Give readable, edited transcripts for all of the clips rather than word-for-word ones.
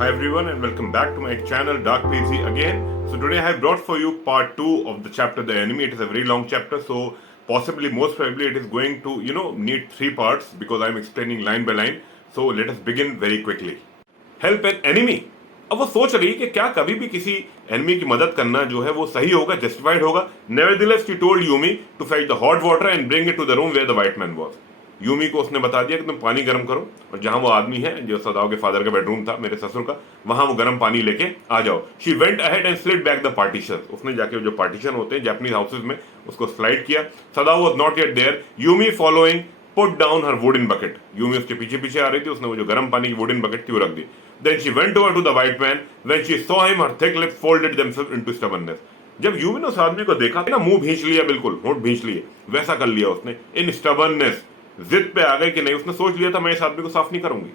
Hi everyone and welcome back to my channel Dark PG again. So today I have brought for you part 2 of the chapter The Enemy. It is a very long chapter, so possibly most probably it is going to need 3 parts because I am explaining line by line. So let us begin very quickly. Help an enemy. अब वो सोच रही कि क्या कभी भी किसी enemy की मदद करना जो है वो सही होगा, जस्टिफाइड होगा. Nevertheless she told Yumi to fetch the hot water and bring it to the room where the white man was. Yumi को उसने बता दिया कि तुम पानी गर्म करो और जहां वो आदमी है जो सदाओ के फादर का बेडरूम था, मेरे ससुर का, वहां वो गर्म पानी लेके आ जाओ. She went ahead and slid back the partition. उसने जाके जो पार्टीशन होते हैं जापानीज हाउसेज में उसको स्लाइड किया. Sadao was not yet there. Yumi following put down her wooden bucket. Yumi उसके पीछे पीछे आ रही थी. उसने वो जो गर्म पानी की वुडन बकेट थी वो रख दी. Then she went over to the white man. When she saw him her thick lips folded themselves into stubbornness. जब यूमी ने उस आदमी को देखा ना, मुंह भींच लिया, बिल्कुल होंठ भींच लिए, वैसा कर लिया उसने. इन स्टबर्ननेस, जिद पे आ गई कि नहीं. उसने सोच लिया था मैं इस आदमी को साफ नहीं करूंगी.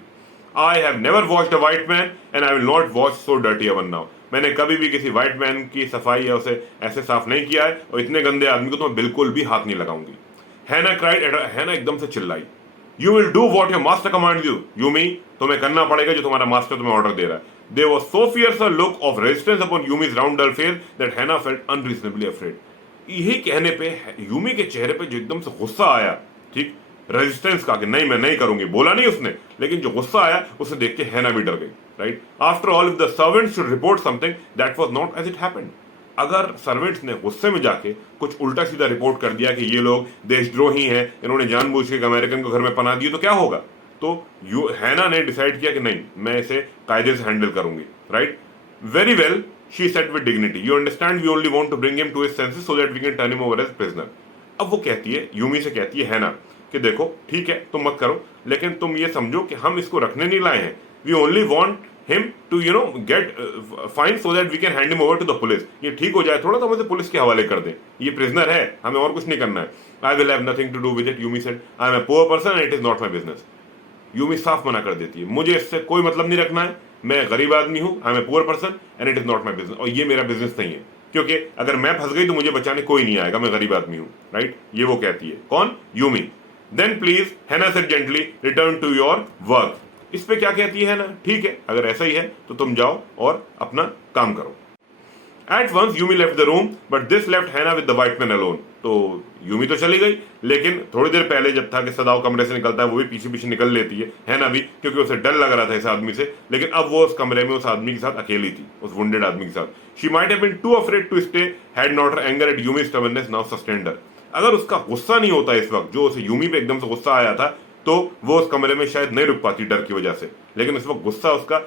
I have never washed a white man and I will not wash so dirty a one now. मैंने कभी भी किसी व्हाइट मैन की सफाई या उसे ऐसे साफ नहीं किया है और इतने गंदे आदमी को तो मैं बिल्कुल भी हाथ नहीं लगाऊंगी. हैना क्राइड. हैना एकदम से चिल्लाई. You will do what your master commands you. Yumi, तुम्हें करना पड़ेगा जो तुम्हारा मास्टर तुम्हें ऑर्डर दे रहा है. There was so fierce a look of resistance upon Yumi's round dull face that Hana felt unreasonably afraid. यही कहने पे यूमी के चेहरे पे जो एकदम से गुस्सा आया, ठीक, रेजिस्टेंस का कि नहीं मैं नहीं करूंगी, बोला नहीं उसने, लेकिन जो गुस्सा आया उसे देख के हैना भी डर गई. Right. After all if the servants should report something that was not as it happened. अगर सर्वेंट्स ने गुस्से में जाके कुछ उल्टा सीधा रिपोर्ट कर दिया कि ये लोग देशद्रोही हैं, इन्होंने जानबूझ के अमेरिकन को घर में पनाह दी, तो क्या होगा. तो हैना ने डिसाइड किया कि नहीं, मैं इसे कायदे से हैंडल करूंगी. Right. Very well, she said with dignity. You understand, we only want to bring him to his senses so that we can turn him over as prisoner. अब वो कहती है, यूमी से कहती है हैना कि देखो ठीक है तुम मत करो, लेकिन तुम ये समझो कि हम इसको रखने नहीं लाए हैं. We only want him to get fine so that we can hand him over to the police. ये ठीक हो जाए थोड़ा तो हम इसे पुलिस के हवाले कर दें. ये प्रिजनर है, हमें और कुछ नहीं करना है. I will have nothing to do with it. Yumi said, I am a poor person and it is not my business. Yumi साफ मना कर देती है, मुझे इससे कोई मतलब नहीं रखना है. मैं गरीब आदमी हूं, आई am a poor person and it is not my business. और ये मेरा बिजनेस नहीं है, क्योंकि अगर मैं फंस गई तो मुझे बचाने कोई नहीं आएगा, मैं गरीब आदमी हूं. राइट. ये वो कहती है. कौन? Yumi. Then please, Hannah said gently, return to your work. इस पे क्या कहती है ना, ठीक है अगर ऐसा ही है तो तुम जाओ और अपना काम करो. At once Yumi left the room, but this left Hannah with the white man alone. तो यूमी तो चली गई, लेकिन थोड़ी देर पहले जब था कि सदाओ कमरे से निकलता है वो भी पीछे पीछे निकल लेती है, हैना भी, क्योंकि उसे डर लग रहा था इस आदमी से. लेकिन अब वो उस कमरे में उस आदमी के साथ अकेली थी, उस वुंडेड आदमी के साथ. She might have been too afraid to stay had not her anger at Yumi's stubbornness now sustained her. अगर उसका गुस्सा नहीं होता इस वक्त, जो उसे यूमी पे एकदम से गुस्सा आया था, तो वो उस कमरे में शायद नहीं रुक पाती डर की वजह से. लेकिन इस वक्त गुस्सा उसका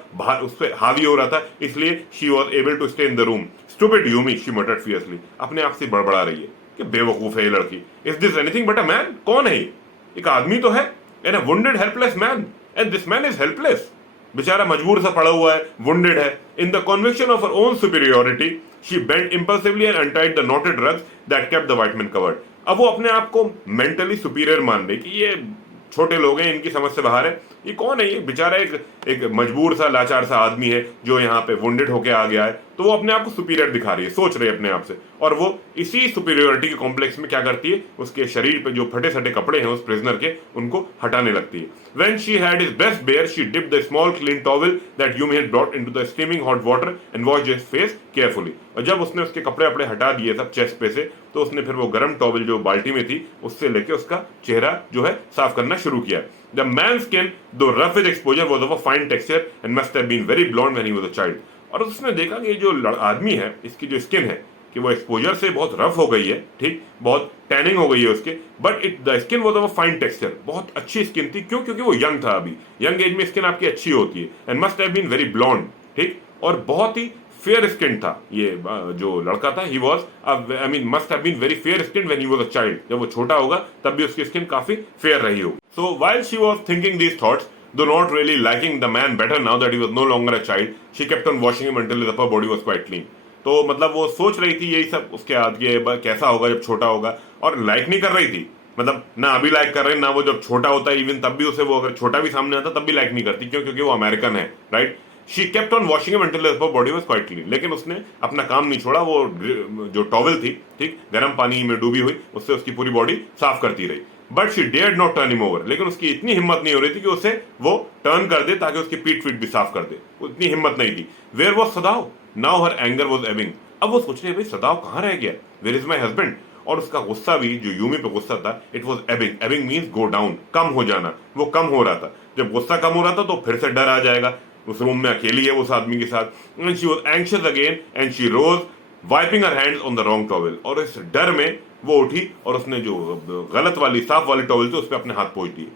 उस पर हावी हो रहा था, इसलिए she was able to stay in the room. Stupid Yumi, she muttered fiercely. अपने आप से बड़बड़ा रही है कि बेवकूफ है ये लड़की. Is this anything but a man? कौन है ये? एक आदमी तो है, and a wounded helpless man, and this man is helpless. बेचारा मजबूर सा पड़ा हुआ है, वुंडेड है. In the conviction of her own superiority she bent impulsively and untied the knotted rugs that kept the white man covered. अब वो अपने आप को मेंटली सुपीरियर मान रही कि ये छोटे लोग हैं, इनकी समझ से बाहर है. ये कौन है? ये बेचारा एक मजबूर सा लाचार सा आदमी है जो यहाँ पे वुंडेड होके आ गया है. तो वो अपने आप को सुपीरियर दिखा रही है, सोच रही है अपने आप से. और वो इसी सुपीरियोरिटी के कॉम्प्लेक्स में क्या करती है, उसके शरीर पे जो फटे सटे कपड़े हैं उस प्रिजनर के, उनको हटाने लगती है. When she had his breast bare, she dipped the small clean towel that Yumi had brought into the steaming hot water and washed his face carefully. और जब उसने उसके कपड़े अपने हटा दिए सब चेस्ट पे से, तो उसने फिर वो गर्म टॉवल जो बाल्टी में थी उससे लेके उसका चेहरा जो है साफ करना शुरू किया. The man's skin, though rough with exposure, was of a fine texture and must have been very blonde when he was a child. और उसने देखा कि जो आदमी है, इसकी जो स्किन है कि वो एक्सपोजर से बहुत रफ हो गई है, ठीक, बहुत टैनिंग हो गई है उसके, but the skin was of a fine texture. बहुत अच्छी स्किन थी. क्यों? क्योंकि वो यंग था. अभी यंग एज में स्किन आपकी अच्छी होती है. And must have been very blond, ठीक, और बहुत ही फेयर स्किन था ये जो लड़का था. He was I mean must have been very fair skin when he was a child. जब वो छोटा होगा तब भी उसकी स्किन काफी फेयर रही होगी. सो while she was thinking these thoughts, though not really liking the man better now that he was no longer a child, she kept on washing him until his upper body was quite clean. तो मतलब वो सोच रही थी यही सब उसके आगे कैसा होगा जब छोटा होगा, और लाइक नहीं कर रही थी. मतलब ना अभी लाइक कर रहे ना वो जब छोटा होता है, इवन तब भी उसे वो अगर छोटा भी सामने आता तब भी लाइक नहीं करती. क्यों? क्योंकि वो अमेरिकन है. Right. She kept on washing him until his upper body was quite clean. लेकिन उसने अपना काम नहीं छोड़ा. वो जो टॉवल थी, ठीक, गर्म पानी में डूबी हुई, उससे उसकी पूरी बॉडी साफ करती रही. But she dared not turn him over, लेकिन उसकी इतनी हिम्मत नहीं हो रही थी कि उसे वो टर्न कर दे ताकि उसकी पीठ भी साफ कर दे, उतनी हिम्मत नहीं थी। Where was shadow, now her anger was ebbing. अब वो सोच रही है भाई सदाव कहाँ रह गया, वेयर इज माई हस्बैंड। और उसका गुस्सा भी, जो यूमी पे गुस्सा था, it was ebbing, ebbing means go down, कम हो जाना, वो कम हो रहा था। जब गुस्सा कम हो रहा था तो फिर से डर आ जाएगा, उस रूम में अकेली है उस आदमी के साथ। And she was anxious again and she rose wiping her hands on the wrong towel. और इस डर में वो उठी और उसने जो गलत वाली साफ वाली टॉवेल थी उस पर अपने हाथ पोंछ दिए।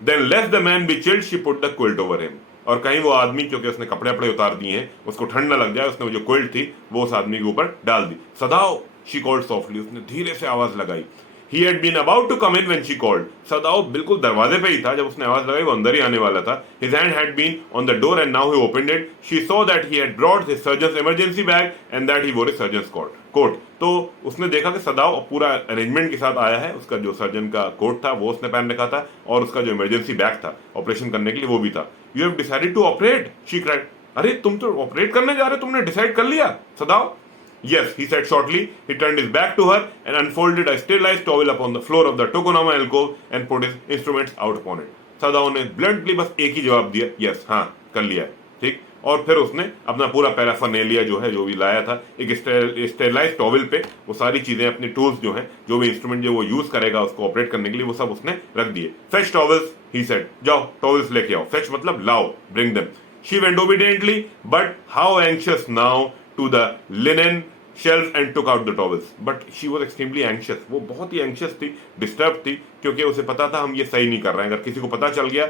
Then let the man be chilled, she put the quilt over him. और कहीं वो आदमी, क्योंकि उसने कपड़े अपड़े उतार दिए हैं, उसको ठंड न लग जाए, उसने वो जो क्विल्ट थी वो उस आदमी के ऊपर डाल दी। सदाओ, शी कॉल्ड सॉफ्टली, उसने धीरे से आवाज लगाई। He had been about to come in when she called. सदाओ बिल्कुल दरवाजे पे ही था जब उसने आवाज लगाई, वो अंदर ही आने वाला था। His hand had been on the door and now he opened it. She saw that he had brought his surgeon's emergency bag and that he wore his surgeon's coat. तो उसने देखा कि सदाओ पूरा अरेंजमेंट के साथ आया है, उसका जो सर्जन का कोट था वो उसने पहन रखा था और उसका जो इमरजेंसी बैग था ऑपरेशन करने के लिए वो भी था। You have decided to operate, she cried. अरे तुम तो ऑपरेट करने जा रहे, तुमने डिसाइड कर लिया सदाओ? Yes, he said shortly. He turned his back to her and unfolded a sterilized towel upon the floor of the Tokonoma alcove and put his instruments out upon it. सदाओ ने bluntly बस एक ही जवाब दिया, yes, हाँ कर लिया है, ठीक। और फिर उसने अपना पूरा पैराफर्नेलिया जो है, जो भी लाया था, एक स्टेरिलाइज टॉवल पे वो सारी चीजें, अपने टूल्स जो हैं, जो भी इंस्ट्रूमेंट जो वो यूज करेगा उसको ऑपरेट करने के लिए, वो सब उसने रख दिए। फेच टॉवल्स, ही सेड, जाओ टॉवल्स लेके आओ। फेच मतलब लाओ, bring them. She went ओबीडिएंटली, but how anxious now to the linen shelf and took out the towels. But she was extremely anxious. वो बहुत ही anxious थी, disturbed थी, क्योंकि उसे पता था हम ये सही नहीं कर रहे हैं, अगर किसी को पता चल गया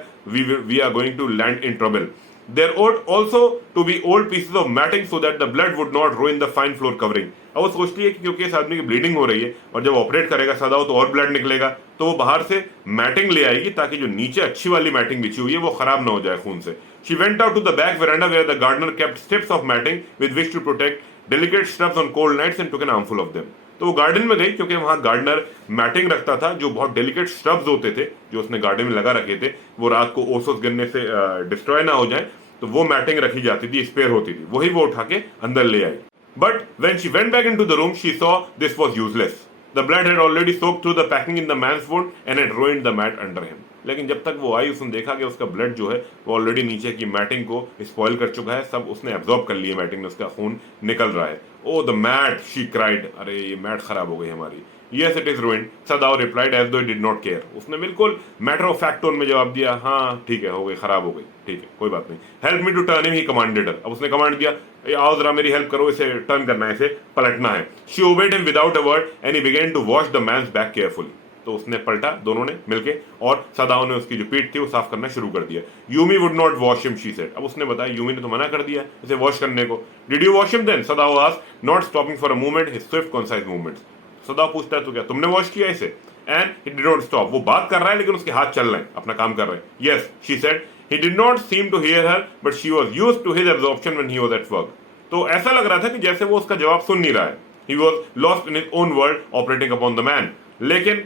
we are going to land in trouble. There ought also to be old pieces of matting so that the blood would not ruin the fine floor covering. अब वो सोचती है कि क्योंकि इस आदमी की ब्लीडिंग हो रही है और जब ऑपरेट करेगा सदाओ तो और ब्लड निकलेगा, तो वो बाहर से मैटिंग ले आएगी ताकि जो नीचे अच्छी वाली मैटिंग बिछी हुई है वो खराब ना हो जाए खून से। She went out to the back veranda where the gardener kept strips of matting with which to protect delicate shrubs on cold nights and took an armful of them. तो वो गार्डन में गई क्योंकि वहां गार्डनर मैटिंग रखता था, जो बहुत डेलिकेट श्रब्स होते थे जो उसने गार्डन में लगा रखे थे, वो रात को ओसोस गिरने से डिस्ट्रॉय ना हो जाए, तो वो मैटिंग रखी जाती थी, स्पेयर होती थी, वही वो उठा के अंदर ले आई। But when she went back into the room she saw this was useless. The blood had already soaked through the packing in the man's wound and had ruined the mat under him. लेकिन जब तक वो आई उसने देखा कि उसका blood जो है वो ऑलरेडी नीचे की मैटिंग को स्पॉइल कर चुका है, सब उसने एब्जॉर्ब कर लिया, मैटिंग में उसका खून निकल रहा है। ओ द मैट, शी क्राइड, अरे ये मैट खराब हो गई हमारी। Yes, it is ruined, Sadao replied as though he did not care. उसने बिल्कुल मैटर ऑफ फैक्ट टोन में जवाब दिया, हाँ ठीक है, हो गई, खराब हो गई, ठीक है, कोई बात नहीं। Help me to turn him, he commanded her. अब उसने कमांड दिया, आओ जरा मेरी हेल्प करो, इसे टर्न करना है, इसे पलटना है। She obeyed him without a word and he began to wash the man's back carefully. तो उसने पलटा दोनों ने मिलके और सदाओ ने उसकी जो पीठ थी वो साफ करना शुरू कर दिया। Yumi would not wash him, she said. अब उसने बताया यूमी ने तो मना कर दिया इसे वॉश करने को। Did you wash him then, Sadao asked, not stopping for a moment his swift concise movements. Sadao पूछता है तो क्या तुमने वॉश किया इसे? And he did not stop, वो बात कर रहा है लेकिन उसके हाथ चल रहे हैं, अपना काम कर रहे हैं। Yes, she said. He did not seem to hear her but she was used to his absorption when he was at work. तो ऐसा लग रहा था कि जैसे वो उसका जवाब सुन नहीं रहा है। He was lost in his own world operating upon the man. लेकिन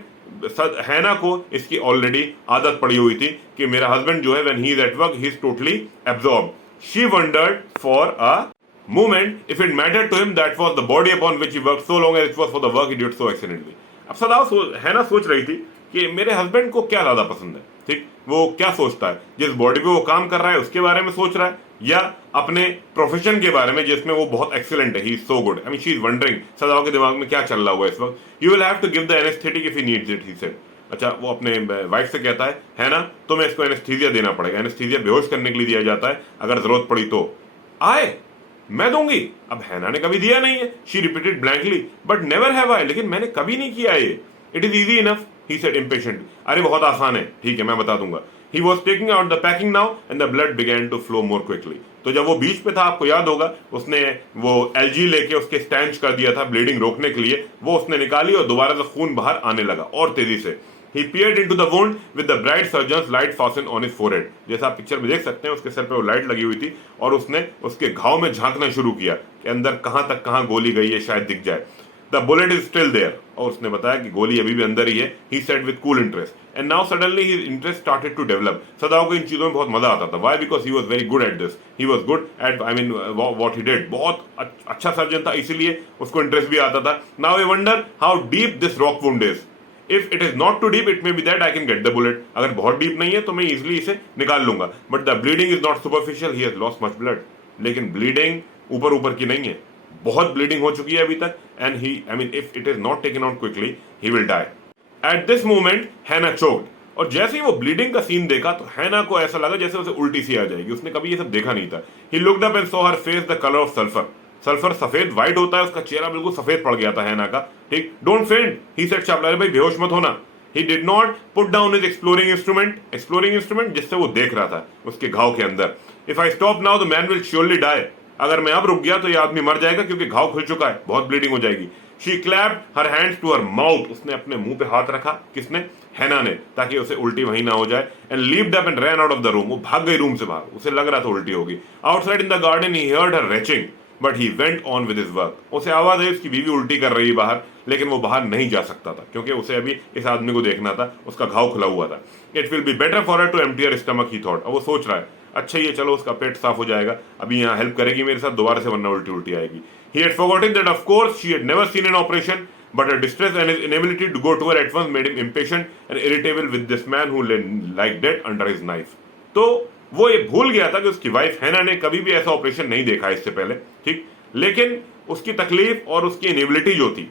हैना को इसकी ऑलरेडी आदत पड़ी हुई थी कि मेरा हस्बैंड जो है when he is at work he is totally absorbed. She wondered for a moment if it mattered to him that was the body upon which he worked so long as it was for the work he did so excellently. अब सदाओ हैना सोच रही थी कि मेरे husband को क्या ज्यादा पसंद है, ठीक, वो क्या सोचता है, जिस बॉडी पे वो काम कर रहा है उसके बारे में सोच रहा है या अपने प्रोफेशन के बारे में जिसमें वो बहुत एक्सीलेंट है, he is so good. I mean she is wondering Sadao के दिमाग में क्या चल रहा हुआ इस वक्त। You will have to give the anaesthetic if he needs it, he said. अच्छा, वो अपने वाइफ से कहता है ना, तुम्हें इसको एनेस्थीसिया देना पड़ेगा, एनेस्थीसिया बेहोश करने के लिए दिया जाता है, अगर जरूरत पड़ी तो आए मैं दूंगी। अब हैना ने कभी दिया नहीं है, she repeated blankly, but never have I, लेकिन मैंने कभी नहीं किया ये। It is easy enough, he said impatiently, अरे बहुत आसान है, ठीक है मैं बता दूंगा। He was taking out the packing now and the blood began to flow more quickly. तो जब वो बीच पे था, आपको याद होगा, उसने वो एलजी लेके उसके स्टैंच कर दिया था ब्लीडिंग रोकने के लिए, वो उसने निकाली और दोबारा से खून बाहर आने लगा और तेजी से। He peered into the wound with the bright surgeon's light fastened on his forehead. जैसा आप पिक्चर में देख सकते हैं, उसके सर पे वो लाइट लगी हुई थी और उसने उसके घाव में झांकना शुरू किया कि अंदर कहां तक कहां गोली गई है, शायद दिख जाए। The bullet is still there. और उसने बताया कि गोली अभी भी अंदर ही है। He said with cool interest. And now suddenly his interest started to develop. सदाओ को इन चीजों में बहुत मजा आता था। Why? Because he was very good at this. He was good at, I mean, what he did. बहुत अच्छा सर्जन था, इसीलिए उसको इंटरेस्ट भी आता था। Now I wonder how deep this rock wound is. If it is not too deep it may be that I can get the bullet, अगर बहुत डीप नहीं है तो मैं इजिली इसे निकाल लूंगा, but the bleeding is not superficial, he has lost much blood. लेकिन ब्लीडिंग ऊपर ऊपर की नहीं है, बहुत ब्लीडिंग हो चुकी है अभी तक, and he I mean if it is not taken out quickly he will die. At this moment Hannah choked, और जैसे ही वो ब्लीडिंग का सीन देखा तो हैना को ऐसा लगा जैसे उसे उल्टी सी आ जाएगी, उसने कभी ये सब देखा नहीं था। He looked up and saw her face the colour of sulphur, sulphur सफेद व्हाइट होता है, उसका चेहरा बिल्कुल सफेद पड़ गया था हैना का, ठीक। डोंट फेंट ही सेड शार्पली, भाई बेहोश मत होना। He did not put down his exploring instrument जिससे वो देख रहा था उसके घाव के अंदर। If I stop now the man will surely die, अगर मैं अब रुक गया तो ये आदमी मर जाएगा क्योंकि घाव खुल चुका है, बहुत ब्लीडिंग हो जाएगी। She clapped her hands to her mouth, उसने अपने मुंह पे हाथ रखा, किसने, हैना ने, ताकि उसे उल्टी वहीं ना हो जाए। And leaped up and ran out of the room, वो भाग गई रूम से बाहर, उसे लग रहा था उल्टी होगी। Outside in the garden he heard her reaching but he went on with his work, उसे आवाज आई उसकी बीवी उल्टी कर रही है बाहर, लेकिन वो बाहर नहीं जा सकता था क्योंकि उसे अभी इस आदमी को देखना था, उसका घाव खुला हुआ था। It will be better for her to empty her stomach, he thought, अब वो सोच रहा है अच्छा ये चलो उसका पेट साफ हो जाएगा, अभी यहाँ हेल्प करेगी मेरे साथ दोबारा से, वरना उल्टी उल्टी आएगी। He had forgotten that of course she had never seen an operation, but her distress and his inability to go to her at once made him impatient and irritable with this man who lay like dead under his knife. तो वो ये भूल गया था कि उसकी wife हैना ने कभी भी ऐसा ऑपरेशन नहीं देखा इससे पहले, ठीक। लेकिन उसकी तकलीफ और उसकी इनेबिलिटी जो थी,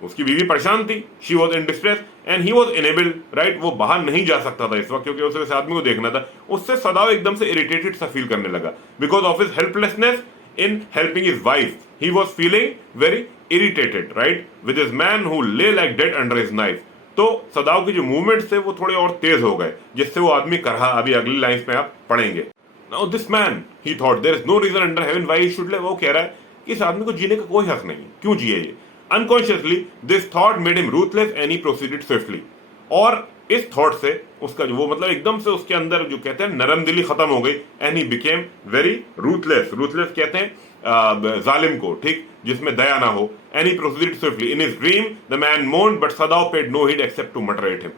उसकी बीवी परेशान थी, she was in distress and he was enable, right, वो बाहर नहीं जा सकता था इस वक्त क्योंकि उसे इस आदमी को देखना था। उससे सदाव एकदम से इरिटेटेड सा फील करने लगा because of his helplessness in helping his wife. He was feeling very irritated, right, with his man who lay like dead under his knife. तो सदाव की जो मूवमेंट्स थे वो थोड़े और तेज हो गए, जिससे वो आदमी कर रहा, अभी अगली लाइन में आप पढ़ेंगे। Now this man, he thought, there is no reason under heaven why he should live. वो कह रहा है कि इस आदमी को जीने का कोई हक नहीं, क्यों जिए ये। Unconsciously, this thought made him ruthless and he proceeded swiftly. और इस थॉट से उसका जो वो मतलब एकदम से उसके अंदर जो कहते हैं नरम दिली खत्म हो गई, and he became very ruthless, ruthless कहते हैं जालिम को, ठीक, जिसमें दया ना हो। And he proceeded swiftly in his dream the man moaned but Sadao paid no heed except to mutter at him.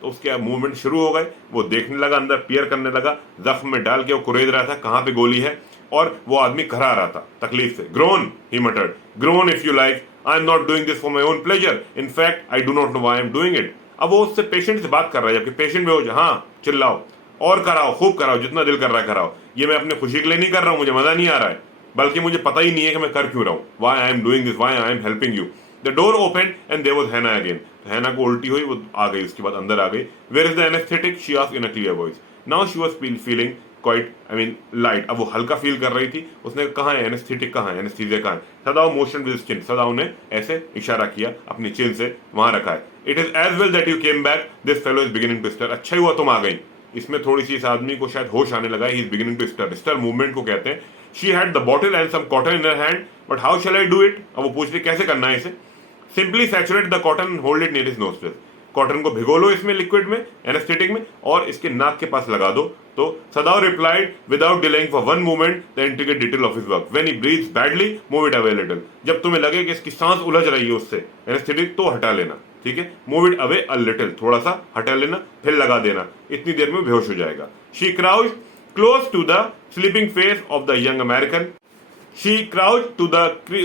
तो उसके मूवमेंट शुरू हो गए, वो देखने लगा, अंदर पियर करने लगा, जख्म में डाल के वो कुरेद रहा था कहाँ पे गोली है, और वो आदमी घरा रहा था तकलीफ से। Grown, he मटर्ड, grown if you like, I am not doing this for my own pleasure, in fact I do not know why I am doing it. अब वो उससे पेशेंट से बात कर रहा है, जबकि पेशेंट में हो जाए, हाँ चिल्लाओ और कराओ, खूब कराओ, जितना दिल कर रहा है कराओ, ये मैं अपने खुशी के लिए नहीं कर रहा हूँ, मुझे मजा नहीं आ रहा है, बल्कि मुझे पता ही नहीं है कि मैं कर क्यों रहा हूँ। Why I am doing this, why I am helping you. The door open and there was Hannah again. Hannah को उल्टी हुई, वो आ गई, उसके बाद अंदर आ गई। Where is the anaesthetic, she asked in a clear voice. Now she was feeling quite, I mean light, अब वो हल्का फील कर रही थी। उसने कहा है एनेस्थेटिक कहाँ है, एनेस्थीसिया कहाँ है। सदाव मोशन विद चिन, सदाव ने ऐसे इशारा किया अपनी चिन से, वहां रखा है। It is as well that you came back, this fellow is beginning to stir, अच्छा ही हुआ तुम आ गई। इसमें थोड़ी सी इस आदमी को शायद होश आने लगा, he is beginning to stir, stir movement को कहते हैं। She had the bottle and some cotton in her hand, but how shall I do it, अब वो पूछ रही कैसे करना है इसे। Simply saturate the cotton, hold it near his nostril, cotton को भिगो लो इसमें लिक्विड में, एनेस्थेटिक में, और इसके नाक के पास लगा दो। तो Sadao replied without delaying for one moment the intricate detail of his work, when he breathes badly move it away little, जब तुम्हें लगे कि इसकी सांस उलझ रही है उससे एनेस्थेटिक, तो हटा लेना, ठीक है, move it away a little, थोड़ा सा हटा लेना, फिर लगा देना, इतनी देर में बेहोश हो जाएगा। She crouched close to the sleeping face of the young American, she crouched to the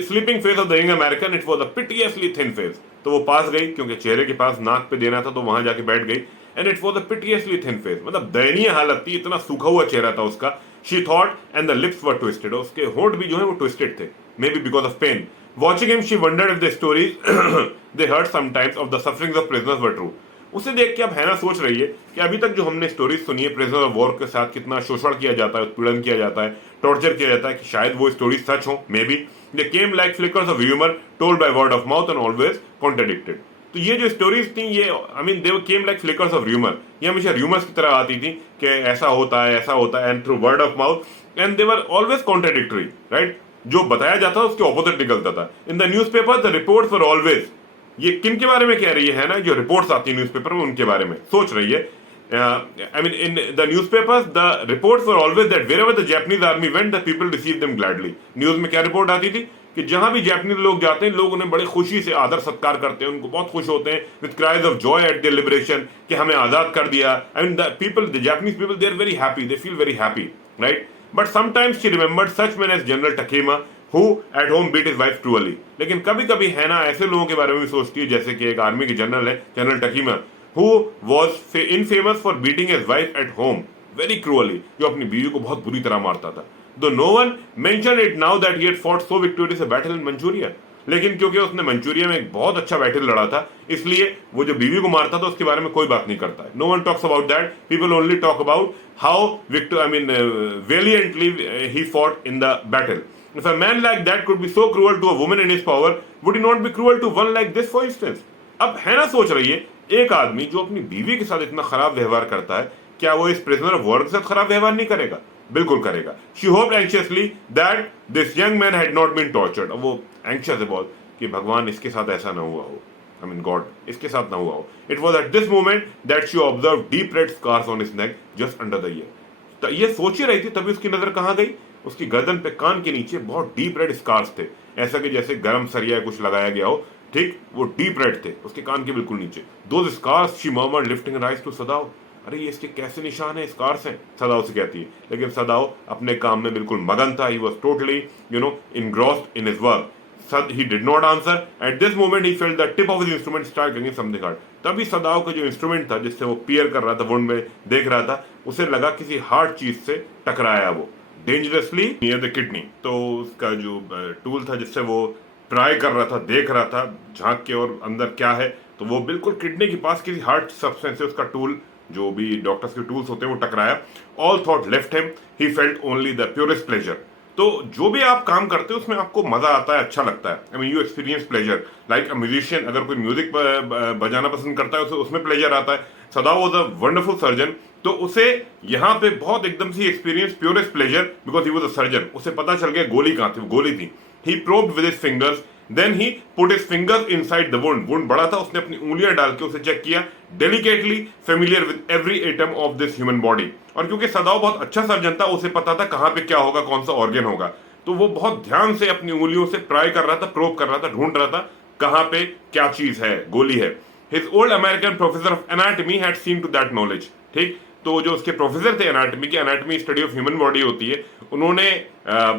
sleeping face of the young American. It was a piteously thin face. तो वो पास गई क्योंकि चेहरे के पास नाक पे देना था, तो वहां जाके बैठ गई। And it was a piteously thin face, मतलब दयनीय हालत थी, इतना सूखा हुआ चेहरा था उसका। She thought, and the lips were twisted. उसके होंठ भी जो है वो twisted थे, maybe because of pain. Watching him, she wondered if the stories they heard sometimes of the sufferings of prisoners were true. उसे देख के अब हैना सोच रही है कि अभी तक जो हमने स्टोरीज सुनी है प्रिजनर ऑफ वॉर के साथ, कितना शोषण किया जाता है, उत्पीड़न किया जाता है, टॉर्चर किया जाता है, कि शायद वो स्टोरीज सच हो, may be they came like flickers of humour told by word of mouth and always contradicted. तो ये जो स्टोरीज थी, ये आई mean they came like flickers of humour, ये हमेशा र्यूमर्स की तरह आती थी कि ऐसा होता है, ऐसा होता है, and through word of mouth, and they were always contradictory, right, जो बताया जाता है उसके ऑपोजिट निकलता था। In the newspaper the reports were always, ये किन के बारे में कह रही है ना, जो रिपोर्ट्स आती है न्यूज़पेपर में उनके बारे में सोच रही है। I mean in the newspapers the reports were always that wherever the Japanese army went the people receive them gladly. News में क्या रिपोर्ट आती थी कि जहां भी जापानीज लोग जाते हैं, लोग उन्हें बड़े खुशी से आदर सत्कार करते हैं, उनको बहुत खुश होते हैं, with cries of joy at their liberation, कि हमें आजाद कर दिया। I mean the people, the Japanese people, they are very happy, they feel very happy, right. But sometimes she remembered such men as General Takema, who at home beat his wife cruelly. लेकिन कभी कभी हैना ऐसे लोगों के बारे में भी सोचती है, जैसे कि एक आर्मी के जनरल है, general टकीमा, who was infamous for beating his wife at home very cruelly, जो अपनी बीवी को बहुत बुरी तरह मारता था. Though no one mentioned it now that he had fought so victorious a battle in Manchuria. लेकिन क्योंकि उसने मंचूरिया में एक बहुत अच्छा बैटल लड़ा था, इसलिए वो जो बीवी को मारता था उसके बारे में कोई बात नहीं करता है. No one talks about that. People only talk about how valiantly he fought in the battle. If a man like that could be so cruel to a woman in his power, would he not be cruel to one like this, for instance? अब हैना सोच रही है, एक आदमी जो अपनी बीवी के साथ इतना खराब व्यवहार करता है, क्या वो इस प्रिजनर ऑफ वॉर के साथ खराब व्यवहार नहीं करेगा? बिल्कुल करेगा. She hoped anxiously that this young man had not been tortured. अब वो anxious है बहुत कि भगवान इसके साथ ऐसा ना हुआ हो. I mean God, इसके साथ ना हुआ हो. It was at this moment that she observed deep red scars on his neck just under the ear. तो ये सोच ही रही थी, तभी उसकी नजर कहाँ गई? उसकी गर्दन पे, कान के नीचे बहुत डीप रेड स्कार्स थे, ऐसा कि जैसे गरम सरिया कुछ लगाया गया हो. ठीक, वो डीप रेड थे उसके कान के बिल्कुल नीचे. Those scars, she murmured, lifting her eyes to Sadao. अरे ये इसके कैसे निशान है, स्कार्स हैं, सदाओ से कहती है. लेकिन सदाओ अपने काम में बिल्कुल मगन था. He was totally, engrossed in his work. He did not answer. At this moment he felt the tip of his instrument strike against something hard. तभी सदाओ का जो इंस्ट्रूमेंट था जिससे वो पियर कर रहा था, वुंड में देख रहा था, उसे लगा किसी हार्ड चीज से टकराया वो, डेंजरसली नियर द किडनी. तो उसका जो टूल था जिससे वो ट्राई कर रहा था, देख रहा था झांक के और अंदर क्या है, तो वो बिल्कुल किडनी के पास किसी हार्ड सब्सटेंस से उसका टूल, जो भी डॉक्टर्स के टूल्स होते हैं, वो टकराया. All thought left him. He felt only the purest pleasure. तो जो भी आप काम करते हो उसमें आपको मजा आता है, अच्छा लगता है. I mean you experience pleasure like a musician. अगर कोई म्यूजिक बजाना पसंद करता है, उसे उसमें प्लेजर आता है. सदाओ वाज अ वंडरफुल सर्जन. तो उसे यहाँ पे बहुत एकदम से experience purest pleasure because he was a surgeon. उसे पता चल गया गोली कहाँ थी, वो गोली थी. He probed with his fingers. Then he put his fingers inside the wound. Wound बड़ा था, उसने अपनी उंगलियां डाल के उसे चेक किया. Delicately familiar with every atom of this human body. और क्योंकि सदाओ बहुत अच्छा सर्जन था, उसे पता था कहाँ पे क्या होगा, कौन सा ऑर्गन होगा. तो वो बहुत ध्यान से अपनी उंगलियों से ट्राई कर रहा था, प्रोब कर रहा था, ढूंढ रहा था कहाँ पे क्या चीज है, गोली है. His old American professor of anatomy had seen to that knowledge. ठीक, तो जो उसके प्रोफेसर थे एनाटमी की, anatomy study of human body होती है, उन्होंने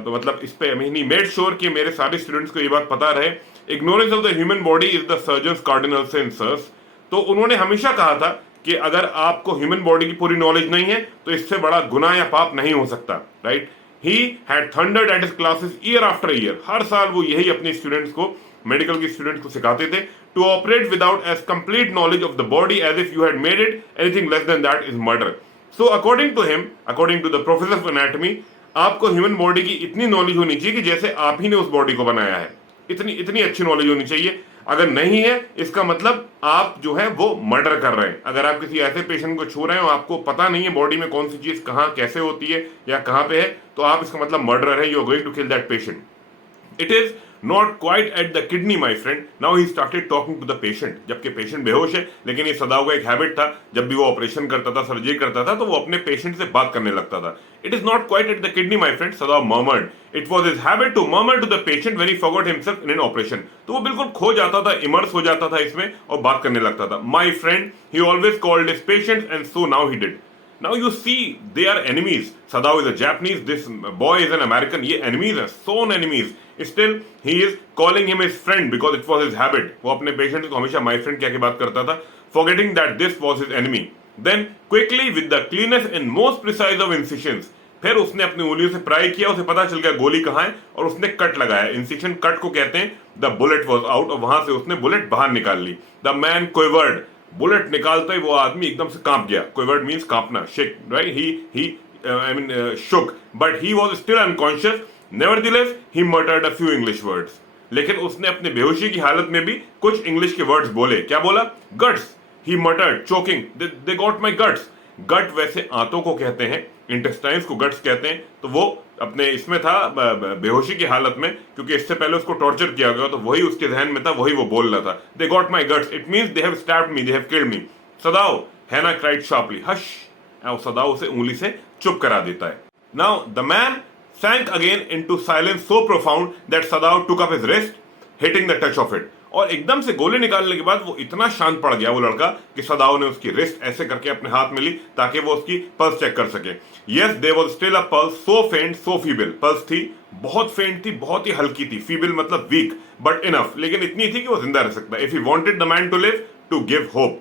मतलब इस पे मेड श्योर कि मेरे सारे स्टूडेंट्स को ये बात पता रहे. Ignorance of the human body is the surgeons cardinal sensors. तो उन्होंने हमेशा कहा था कि अगर आपको ह्यूमन बॉडी की पूरी नॉलेज नहीं है तो इससे बड़ा गुनाह या पाप नहीं हो सकता. Right. He had thundered at his classes year after year. हर साल वो यही अपने स्टूडेंट्स को, मेडिकल के स्टूडेंट्स को सिखाते थे. To operate without as complete knowledge of the body as if you had made it anything less than that is murder. So according to him, according to the professor of anatomy, आपको human body की इतनी knowledge होनी चाहिए कि जैसे आप ही ने उस बॉडी को बनाया है. इतनी अच्छी नॉलेज होनी चाहिए. अगर नहीं है, इसका मतलब आप जो है वो मर्डर कर रहे हैं. अगर आप किसी ऐसे पेशेंट को छू रहे हैं और आपको पता नहीं है बॉडी में कौन सी चीज कहाँ कैसे होती है या कहाँ पे है, तो आप इसका मतलब मर्डरर है. You are going to kill that patient. It is not quite at the kidney my friend. Now he started talking to the patient. जबकि पेशेंट बेहोश है, लेकिन ये सदाओ का एक हैबिट था, जब भी वो ऑपरेशन करता था, सर्जरी करता था, तो वो अपने पेशेंट से बात करने लगता था. It is not quite at the kidney my friend, Sadao murmured. It was his habit to murmur to the patient when he forgot himself in an operation. तो वो बिल्कुल खो जाता था, इमर्स हो जाता था इसमें और बात करने लगता था. My friend, he always called his patient and so now he did. Now you see, they are enemies. Sadao is a Japanese, this boy is an American. ये enemies हैं, sworn enemies. Still, he is calling him his friend because it was his habit. वो अपने patient को हमेशा my friend कह के बात करता था, forgetting that this was his enemy. Then quickly with the cleanest and most precise of incisions, फिर उसने अपनी उंगलियों से प्राई किया, उसे पता चल गया गोली कहाँ है और उसने कट लगाया. इंसिशन कट को कहते हैं. The bullet was out, और वहां से उसने बुलेट बाहर निकाल ली. The man quivered. बुलेट निकालते ही वो आदमी एकदम से कांप गया. quivered means कांपना, shake, right? He shook, but he was still unconscious. Nevertheless, he muttered a few English words. लेकिन उसने अपने बेहोशी की हालत में भी कुछ इंग्लिश के वर्ड्स बोले. क्या बोला? guts. He muttered, choking. They got my guts. गट वैसे आंतों को कहते हैं, इंटेस्टाइन्स को गट्स कहते हैं. तो वो अपने इसमें था बेहोशी की हालत में, क्योंकि इससे पहले उसको टॉर्चर किया गया, तो वही उसके जहन में था, वही वो बोल रहा था. They got my guts, it means they have stabbed me, they have killed me. Sadao, Hana cried sharply, hush. सदाओ उसे उंगली से चुप करा देता है. Now the man sank again into silence so profound that Sadao took up his wrist, hitting the touch of it. और एकदम से गोली निकालने के बाद वो इतना शांत पड़ गया वो लड़का कि सदाओ ने उसकी रिस्ट ऐसे करके अपने हाथ में ली ताकि वो उसकी पल्स चेक कर सके. Yes, there was still a pulse, so faint, so feeble. Pulse थी, बहुत फेंट थी, बहुत ही हल्की थी, फीबल मतलब वीक बट इनफ, लेकिन इतनी थी कि वो जिंदा रह सकता है। If he wanted the man to live, to give hope,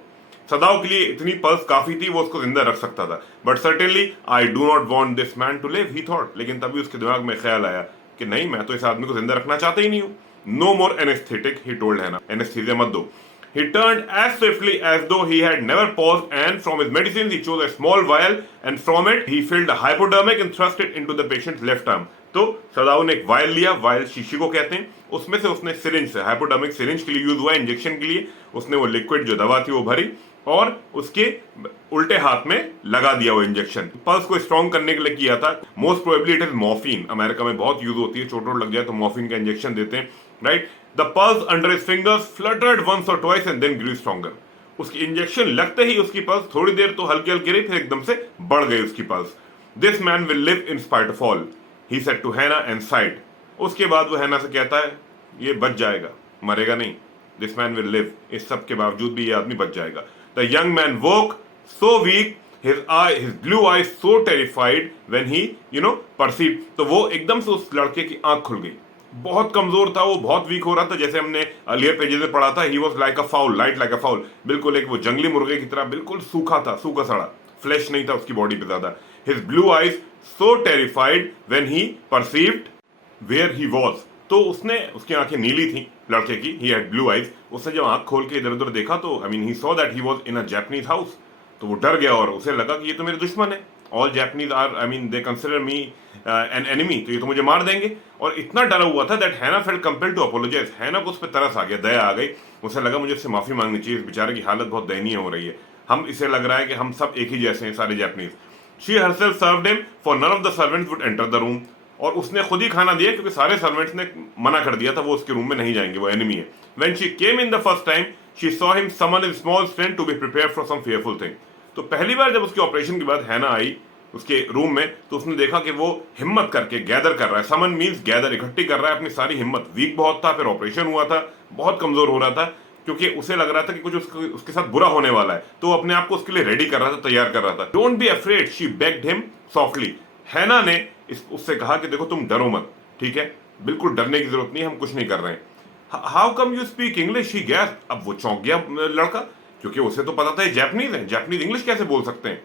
Sadao के लिए इतनी पल्स काफी थी, वो उसको जिंदा रख सकता था। But certainly I do not want this man to live, he thought, लेकिन तभी उसके दिमाग में ख्याल आया कि नहीं, मैं तो इस आदमी को जिंदा रखना चाहता ही नहीं हूं। No more anaesthetic, he told Hana, anaesthesia मत दो। He turned as swiftly as though he had never paused, and from his medicines he chose a small vial, and from it he filled a hypodermic and thrust it into the patient's left arm. तो सदाऊ ने एक vial लिया, vial शीशी को कहते हैं, उसमें से उसने सिरिंज से, हाइपोडर्मिक सिरिंज के लिए यूज हुआ इंजेक्शन के लिए, उसने वो लिक्विड जो दवा थी वो भरी और उसके उल्टे हाथ में लगा दिया वो इंजेक्शन। पल्स को स्ट्रॉन्ग करने के लिए किया था। Most probably it is morphine, America में बहुत यूज होती है, चोट वोट लग जाए तो मॉर्फिन का इंजेक्शन देते हैं, right. The pulse under his fingers fluttered once or twice and then grew stronger. उसकी इंजेक्शन लगते ही उसकी पल्स थोड़ी देर तो हल्की हल्की रही, फिर एकदम से बढ़ गई उसकी pulse. This man will live in spite of all, he said to Hana and sighed. उसके बाद वो हैना से कहता है ये बच जाएगा, मरेगा नहीं। दिस मैन विल लिव, इस सब के बावजूद भी ये आदमी बच जाएगा। The young man woke so weak, his blue eyes so terrified when he perceived, तो वो एकदम से उस लड़के की आंख खुल गई। बहुत कमजोर था वो, बहुत वीक हो रहा था, जैसे हमने अर्लियर पेजेस में पढ़ा था, he was like a foul, light like a foul, बिल्कुल एक वो जंगली मुर्गे की तरह, बिल्कुल सूखा था, सूखा सड़ा, फ्लैश नहीं था उसकी बॉडी पे ज्यादा। His blue eyes so terrified when he perceived where he was, तो उसने, उसकी आंखें नीली थी लड़के की, ही हैड ब्लू आईज, उसने जब आंख खोल के इधर उधर देखा तो I mean he saw that he was in a Japanese house, तो वो डर गया और उसे लगा कि ये तो मेरे दुश्मन है। All Japanese are, I mean they consider me an enemy, तो ये तो मुझे मार देंगे। और इतना डरा हुआ था that Hana felt compelled to apologise, हैना को उस पर तरस आ गया, दया आ गई, उसे लगा मुझे उससे माफी मांगनी चाहिए, इस बेचारे की हालत बहुत दयनीय हो रही है, हम, इसे लग रहा है कि हम सब एक ही जैसे हैं सारे Japanese. She herself served him for none of the servants would enter the room, और उसने खुद ही खाना दिया क्योंकि सारे सर्वेंट्स ने मना कर दिया था, वो उसके रूम में नहीं जाएंगे, वो एनिमी है। When she came in the first time she saw him summon his small strength to be prepared for some fearful thing, तो पहली बार जब उसके ऑपरेशन के बाद हैना आई उसके रूम में, तो उसने देखा कि वो हिम्मत करके गैदर कर रहा है, समन मींस गैदर, इकट्ठी कर रहा है अपनी सारी हिम्मत। वीक बहुत था, फिर ऑपरेशन हुआ था, बहुत कमजोर हो रहा था, क्योंकि उसे लग रहा था कि कुछ उसके साथ बुरा होने वाला है, तो वो अपने आप को उसके लिए रेडी कर रहा था, तैयार कर रहा था। Don't be afraid, she bagged him softly, हैना ने उससे कहा कि देखो तुम डरो मत, ठीक है, बिल्कुल डरने की जरूरत नहीं, हम कुछ नहीं कर रहे हैं। How come you speak English, he gasp, अब वो चौंक गया लड़का, क्योंकि उसे तो पता था ये जापानीज है, जापानीज इंग्लिश कैसे बोल सकते हैं।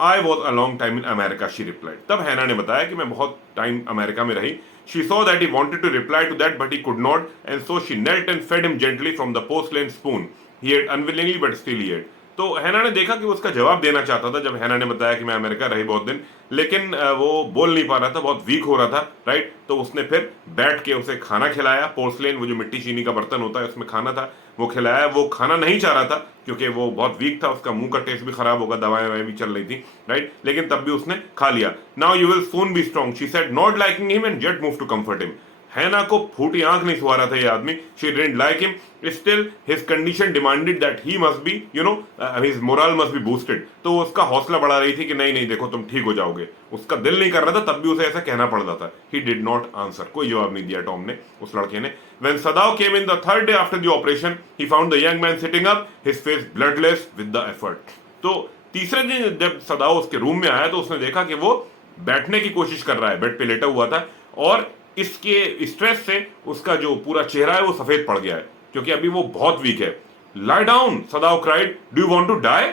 I was a long time in America, she replied, तब हैना ने बताया कि मैं बहुत टाइम अमेरिका में रही। She saw that he wanted to reply to that but he could not, and so she knelt and fed him gently from the porcelain spoon. He ate unwillingly but still he ate. तो हैना ने देखा कि वो उसका जवाब देना चाहता था जब हैना ने बताया कि मैं अमेरिका रही बहुत दिन, लेकिन वो बोल नहीं पा रहा था, बहुत वीक हो रहा था, राइट। तो उसने फिर बैठ के उसे खाना खिलाया, पोर्सलेन, वो जो मिट्टी चीनी का बर्तन होता है उसमें खाना था, वो खिलाया। वो खाना नहीं चाह रहा था क्योंकि वो बहुत वीक था, उसका मुंह का टेस्ट भी खराब होगा, दवाएं भी चल रही थी, राइट, लेकिन तब भी उसने खा लिया। Now you will soon be strong, she said, not liking him and yet move to comfort him. Hana को फूटी आंख नहीं सुहा रहा था ये आदमी, she didn't like him, still his condition demanded that he must be, his moral must be boosted, तो वो उसका हौसला बढ़ा रही थी कि नहीं नहीं देखो तुम ठीक हो जाओगे। उसका दिल नहीं कर रहा था, तब भी उसे ऐसा कहना पड़ रहा था। ही डिड नॉट आंसर, कोई जवाब नहीं दिया टॉम ने, उस लड़के ने। When Sadao came in the third day after the operation, he found the young man sitting up, his face bloodless with the effort. तो तीसरे दिन जब सदाओ उसके रूम में आया तो उसने देखा कि वो बैठने की कोशिश कर रहा है, बेड पे लेटा हुआ था, और इसके स्ट्रेस से उसका जो पूरा चेहरा है वो सफेद पड़ गया है, क्योंकि अभी वो बहुत वीक है। Lie down, Sadao cried, do you want to die,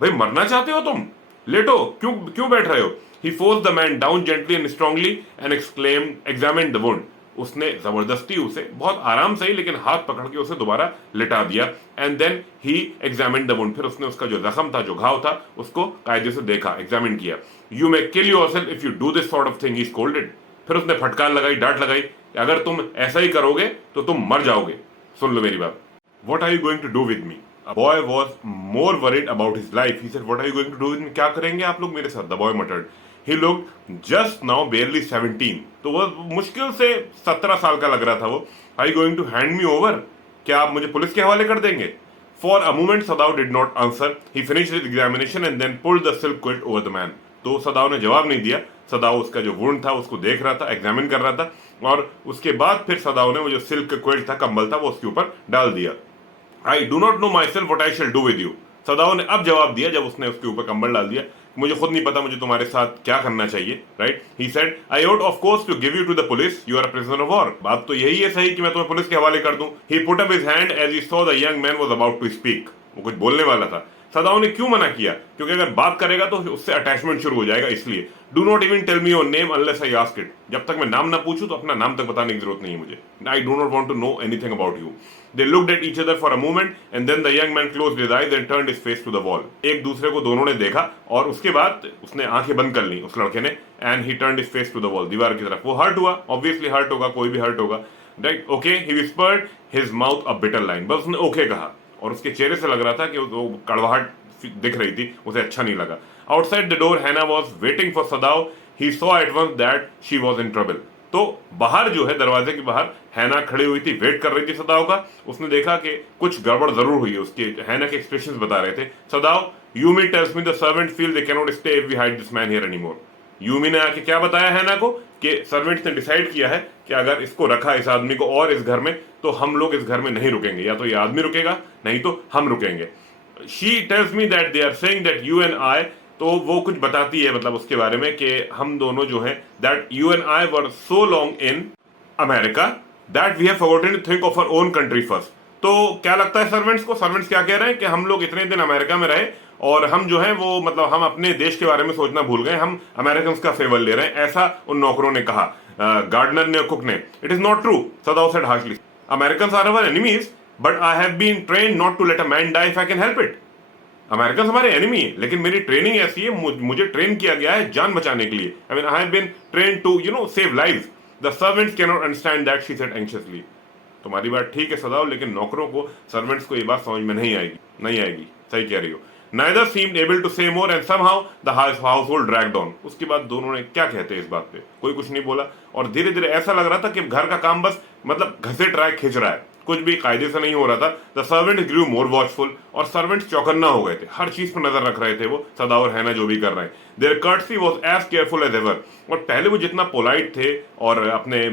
भाई मरना चाहते हो तुम, लेटो, क्यों बैठ रहे हो। He forced the man down gently and strongly and examined the wound. उसने जबरदस्ती उसे, बहुत आराम से ही लेकिन हाथ पकड़ के उसे दोबारा लिटा दिया। And then he examine the wound, फिर उसने उसका जो जख्म था, जो घाव था, उसको कायदे से देखा, एग्जामिन किया। You may kill yourself if you do this sort of thing, he scolded. फिर उसने फटकार लगाई, डांट लगाई, अगर तुम ऐसा ही करोगे तो तुम मर जाओगे। सुन लो मेरी बात। What are you going to do with me? A boy was more worried about his life. He said, "What are you going to do with me? क्या करेंगे आप लोग मेरे साथ?" The boy muttered. He looked just now barely 17. तो वो मुश्किल से 17 साल का लग रहा था वो। Are you going to hand me over? क्या आप मुझे पुलिस के हवाले कर देंगे? For a moment, Sadao did not answer. He finished his examination and then pulled the silk quilt over the man. तो सदाओ ने जवाब नहीं दिया। सदाओ उसका जो वुंड था उसको देख रहा था, एग्जामिन कर रहा था, और उसके बाद फिर सदाओ ने वो जो सिल्क क्विल्ट था, कंबल था, वो उसके ऊपर डाल दिया। I do not know myself what I shall do with you. सदाओ ने अब जवाब दिया जब उसने उसके ऊपर कंबल डाल दिया। मुझे खुद नहीं पता मुझे तुम्हारे साथ क्या करना चाहिए, right? He said I ought of course to give you to the police, you are a prisoner of war. बात तो यही है सही कि मैं तुम्हें पुलिस के हवाले कर दूं. He put up his hand as he saw the young man was about to speak. वो कुछ बोलने वाला था. सदाओ ने क्यों मना किया? क्योंकि अगर बात करेगा तो उससे अटैचमेंट शुरू हो जाएगा, इसलिए. Do not even tell me your name unless I ask it. जब तक मैं नाम ना पूछूं तो अपना नाम तक बताने की जरूरत नहीं है मुझे. I do not want to know anything about you. They looked at each other for a moment and then the young man closed his eyes and turned his face to the wall. एक दूसरे को दोनों ने देखा और उसके बाद उसने आंखें बंद कर ली उस लड़के ने, and he turned his face to the wall. दीवार की तरफ. वो हर्ट हुआ, obviously हर्ट होगा, कोई भी हर्ट होगा, right? Okay, he whispered his mouth a bitter line. बस उसने ओके कहा और उसके चेहरे से लग रहा था कि वो कड़वाहट दिख रही थी, उसे अच्छा नहीं लगा. Outside the door, Hannah was waiting for Sadao. He saw at once that she was in trouble. तो बाहर जो है, दरवाजे के बाहर हैना खड़ी हुई थी, वेट कर रही थी सदाओ का. उसने देखा कि कुछ गड़बड़ जरूर हुई है. उसके हैना के एक्सप्रेशंस बता रहे थे. Sadao, Yumi tells me the servant feel they can not stay if we hide this man here anymore. Yumi ने आके क्या बताया हैना को कि सर्वेंट्स ने डिसाइड किया है कि अगर इसको रखा, इस आदमी को, और इस घर में, तो हम लोग इस घर में नहीं रुकेंगे. या तो ये आदमी रुकेगा, नहीं तो हम रुकेंगे. She tells me that they are saying that you and I. तो वो कुछ बताती है मतलब उसके बारे में कि हम दोनों जो है, that you and I were so long in America that we have forgotten to think of our own country first. तो क्या लगता है सर्वेंट्स को? सर्वेंट्स क्या कह रहे हैं कि हम लोग इतने दिन अमेरिका में रहे और हम जो है वो मतलब हम अपने देश के बारे में सोचना भूल गए, हम अमेरिकन का फेवर ले रहे हैं, ऐसा उन नौकरों ने कहा, गार्डनर ने और कुक ने. It is not true, Sadao said harshly. American are our enemies but I have been trained not to let a man die if I can help it. American हमारे एनिमी है, लेकिन मेरी training ऐसी है, मुझे train किया गया है जान बचाने के लिए. I mean I have been train to save lives. The servants can not understand that, she said anxiously. तुम्हारी बात ठीक है सदाओ, लेकिन नौकरों को, सर्वेंट्स को ये बात समझ में नहीं आएगी. सही कह रही हो. Neither seemed able to say more and somehow the household dragged on. उसके बाद दोनों ने क्या कहते हैं इस बात पे, कोई कुछ नहीं बोला और धीरे धीरे ऐसा लग रहा था कि घर का काम बस मतलब घसीट रहा है, खींच रहा है, कुछ भी कायदे से नहीं हो रहा था. The servants grew more watchful. और सर्वेंट्स चौकन्ना हो गए थे, हर चीज पर नजर रख रहे थे वो, सदाओ और हैना जो भी कर रहे हैं. Their courtesy was as careful as ever. और पहले वो जितना पोलाइट थे और अपने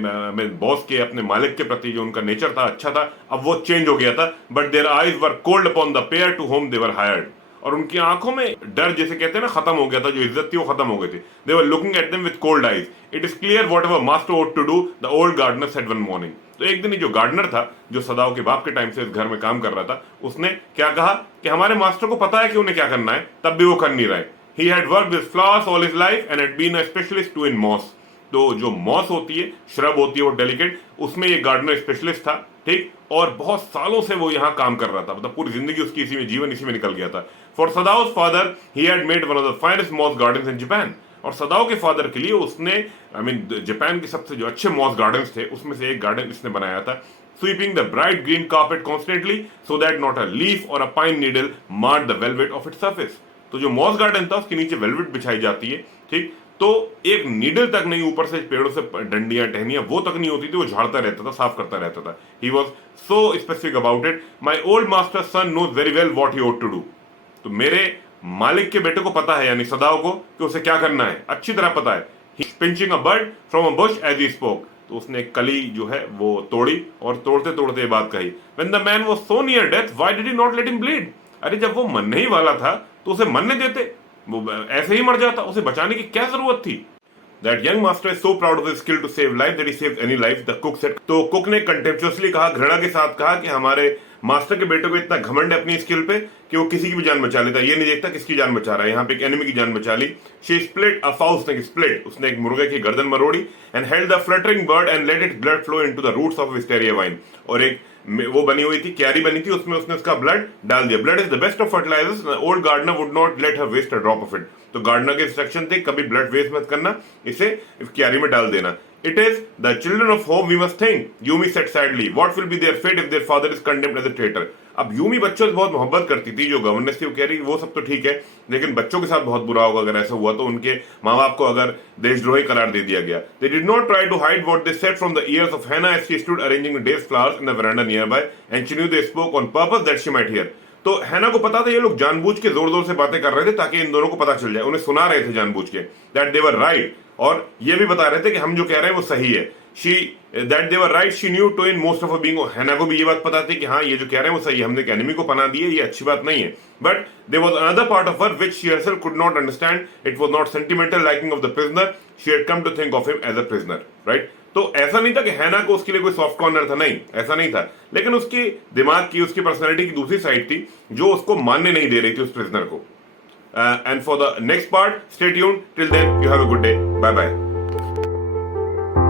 बॉस के, अपने मालिक के प्रति जो उनका नेचर था अच्छा था, अब वो चेंज हो गया था. But their eyes were cold upon the pair to whom they were hired. और उनकी आंखों में डर, जैसे कहते हैं ना, खत्म हो गया था, जो इज्जत थी वो खत्म हो गई थी. They were looking at them with cold eyes. It is clear whatever master ought to do, the old gardener said one morning. तो एक दिन जो गार्डनर था, जो सदाओ के बाप के टाइम से इस घर में काम कर रहा था, उसने क्या कहा कि हमारे मास्टर को पता है कि उन्हें क्या करना है, तब भी वो कर नहीं रहे. He had worked with flowers all his life and had been a specialist too in moss. तो जो मॉस होती है, श्रब होती है वो डेलिकेट, उसमें ये गार्डनर स्पेशलिस्ट था, ठीक. और बहुत सालों से वो यहाँ काम कर रहा था, मतलब पूरी जिंदगी उसकी इसी में, जीवन इसी में निकल गया था. For Sadao's father he had made one of the finest moss gardens in Japan. और सदाओ के फादर के लिए उसने, आई मीन जापान के सबसे जो अच्छे मॉस गार्डन्स थे उसमें से एक गार्डन इसने बनाया था. Sweeping the bright green carpet constantly so that not a leaf or a pine needle marred the velvet of its surface. तो जो मॉस गार्डन था उसके नीचे वेलवेट बिछाई जाती है, ठीक. तो एक नीडल तक नहीं, ऊपर से पेड़ों से डंडियां टहनियां वो तक नहीं होती थी, वो झाड़ता रहता था, साफ करता रहता था. He was so specific about it. My old master son knows very well what he ought to do. तो मेरे मालिक के बेटे को पता है, यानी सदाओ को, कि उसे क्या करना है, अच्छी तरह पता है. He pinching a bird from a bush as he spoke. तो उसने एक कली जो है वो तोड़ी और तोड़ते तोड़ते ये बात कही. When the man was so near death why did he not let him bleed. अरे जब वो मरने ही वाला था तो उसे मरने देते, वो ऐसे ही मर जाता, उसे बचाने की क्या जरूरत थी. That young master is so proud of his skill to save life that he saves any life, the cook said. तो कुक ने कंटेम्पचुअसली कहा, घृणा के साथ कहा कि हमारे मास्टर के बेटे को इतना घमंड है अपनी स्किल पे कि वो किसी की भी जान बचा लेता है, ये नहीं देखता किसकी जान बचा रहा है. यहाँ पे एक एनिमी की जान बचा ली. She split a fowl snake, split, उसने एक मुर्गे की गर्दन मरोड़ी, and held the fluttering bird and let its blood flow into the roots of wisteria vine. और एक वो बनी हुई थी, क्यारी बनी थी, उसमें उसने उसका ब्लड डाल दिया. Blood is the best of fertilisers. Old gardener would not let her waste a drop of it. तो गार्डनर के इंस्ट्रक्शन थे, कभी ब्लड वेस्ट मत करना, इसे इस क्यारी में डाल देना. It is the children of whom we must think, Yumi said sadly. What will be their fate if their father is condemned as a traitor? अब यूमी बच्चों से बहुत मोहब्बत करती थी, जो गवर्नेंस थी वो कह रही वो सब तो ठीक है, लेकिन बच्चों के साथ बहुत बुरा होगा अगर ऐसा हुआ तो, उनके माँ बाप को अगर देशद्रोही करार दे दिया गया. They did not try to hide what they said from the ears of Hannah as she stood arranging the day's flowers in the veranda nearby, and she knew they spoke on purpose that she might hear. तो हैना को पता था ये लोग जानबूझ के जोर जोर से बातें कर रहे थे ताकि इन दोनों को पता चल जाए, उन्हें सुना रहे थे जानबूझ के. That they were right. और ये भी बता रहे थे कि हम जो कह रहे हैं वो सही है। She that they were right, she knew to in most of a being. Hana को भी ये बात पता थी कि हाँ ये जो कह रहे हैं वो सही है, हमने एक एनिमी को पनाह दी है, ये अच्छी बात नहीं है। But there was another part of her which she herself could not understand. It was not sentimental liking of the prisoner, she had come to think of him as a prisoner, right. तो ऐसा नहीं था कि हैना को उसके लिए कोई सॉफ्ट कॉर्नर था, नहीं ऐसा नहीं था, लेकिन उसकी दिमाग की, उसकी पर्सनैलिटी की दूसरी साइड थी जो उसको मानने नहीं दे रही थी उस प्रिजनर को। And for the next part, stay tuned. Till then, you have a good day. Bye bye.